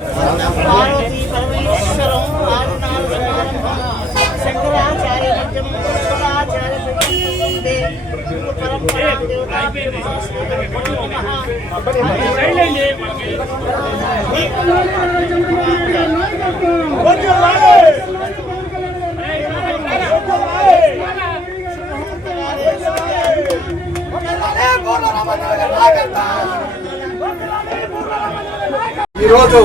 పార్వతీ పరమేశ్వరం శంకరాచార్య పరంపరా ఈరోజు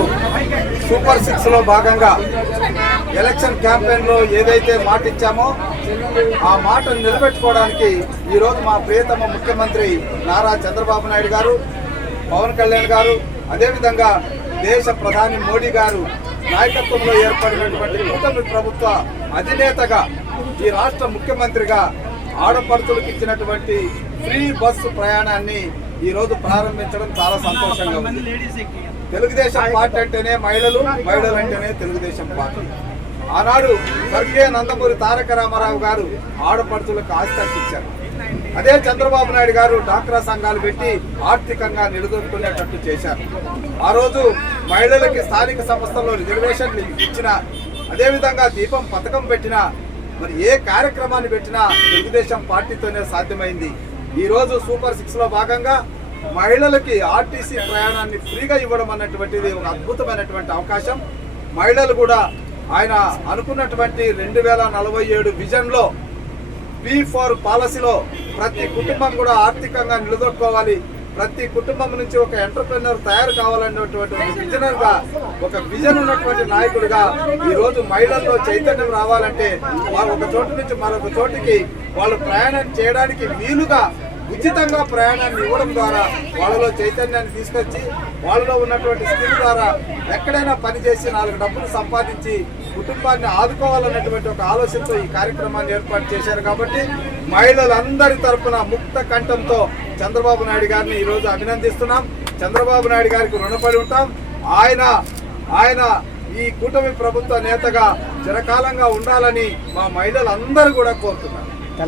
సూపర్ 6 లో భాగంగా ఎలక్షన్ క్యాంపెయిన్ లో ఏదైతే మాట ఇచ్చామో ఆ మాటను నిలబెట్టుకోవడానికి ఈరోజు మా ప్రియతమ ముఖ్యమంత్రి నారా చంద్రబాబు నాయుడు గారు, పవన్ కళ్యాణ్ గారు, అదేవిధంగా దేశ ప్రధాని మోడీ గారు నాయకత్వంలో ఏర్పడినటువంటి కూటమి ప్రభుత్వ అధినేతగా ఈ రాష్ట్ర ముఖ్యమంత్రిగా ఆడపడుతులకు ఇచ్చినటువంటి ఫ్రీ బస్సు ప్రయాణాన్ని ఈరోజు ప్రారంభించడం చాలా సంతోషంగా ఉంది. తెలుగుదేశం పార్టీ అంటేనే మహిళలు, మహిళలు అంటేనే తెలుగుదేశం పార్టీ. ఆనాడు స్వర్గీయ నందమూరి తారక రామారావు గారు ఆడపడుతులకు ఆస్తి ఇచ్చారు. అదే చంద్రబాబు నాయుడు గారు డాక్రా సంఘాలు పెట్టి ఆర్థికంగా నిలదొక్కునేటట్టు చేశారు. ఆ రోజు మహిళలకి స్థానిక సంస్థల్లో రిజర్వేషన్లు ఇచ్చిన, అదేవిధంగా దీపం పథకం పెట్టిన, మరి ఏ కార్యక్రమాన్ని పెట్టినా తెలుగుదేశం పార్టీతోనే సాధ్యమైంది. ఈ రోజు సూపర్ 6 లో భాగంగా మహిళలకి ఆర్టీసీ ప్రయాణాన్ని ఫ్రీగా ఇవ్వడం అన్నటువంటిది ఒక అద్భుతమైనటువంటి అవకాశం. మహిళలు కూడా ఆయన అనుకున్నటువంటి 2047 విజన్ లో P4 పాలసీలో ప్రతి కుటుంబం కూడా ఆర్థికంగా నిలదొక్కుకోవాలి, ప్రతి కుటుంబం నుంచి ఒక ఎంటర్ప్రెన్యూర్ తయారు కావాలనేటువంటి విజనర్ గా, ఒక విజన్ ఉన్నటువంటి నాయకుడిగా ఈ రోజు మహిళల్లో చైతన్యం రావాలంటే వారు ఒక చోటు నుంచి మరొక చోటికి వాళ్ళు ప్రయాణం చేయడానికి వీలుగా ఉచితంగా ప్రయాణాన్ని ఇవ్వడం ద్వారా వాళ్ళలో చైతన్యాన్ని తీసుకొచ్చి వాళ్ళలో ఉన్నటువంటి స్కిల్ ద్వారా ఎక్కడైనా పనిచేసి 4 డబ్బులు సంపాదించి కుటుంబాన్ని ఆదుకోవాలన్నటువంటి ఒక ఆలోచనతో ఈ కార్యక్రమాన్ని ఏర్పాటు చేశారు. కాబట్టి మహిళలందరి తరఫున ముక్త కంఠంతో చంద్రబాబు నాయుడు గారిని ఈరోజు అభినందిస్తున్నాం. చంద్రబాబు నాయుడు గారికి రుణపడి ఉంటాం. ఆయన ఈ కూటమి ప్రభుత్వ నేతగా చిరకాలంగా ఉండాలని మా మహిళలందరూ కూడా కోరుతున్నారు.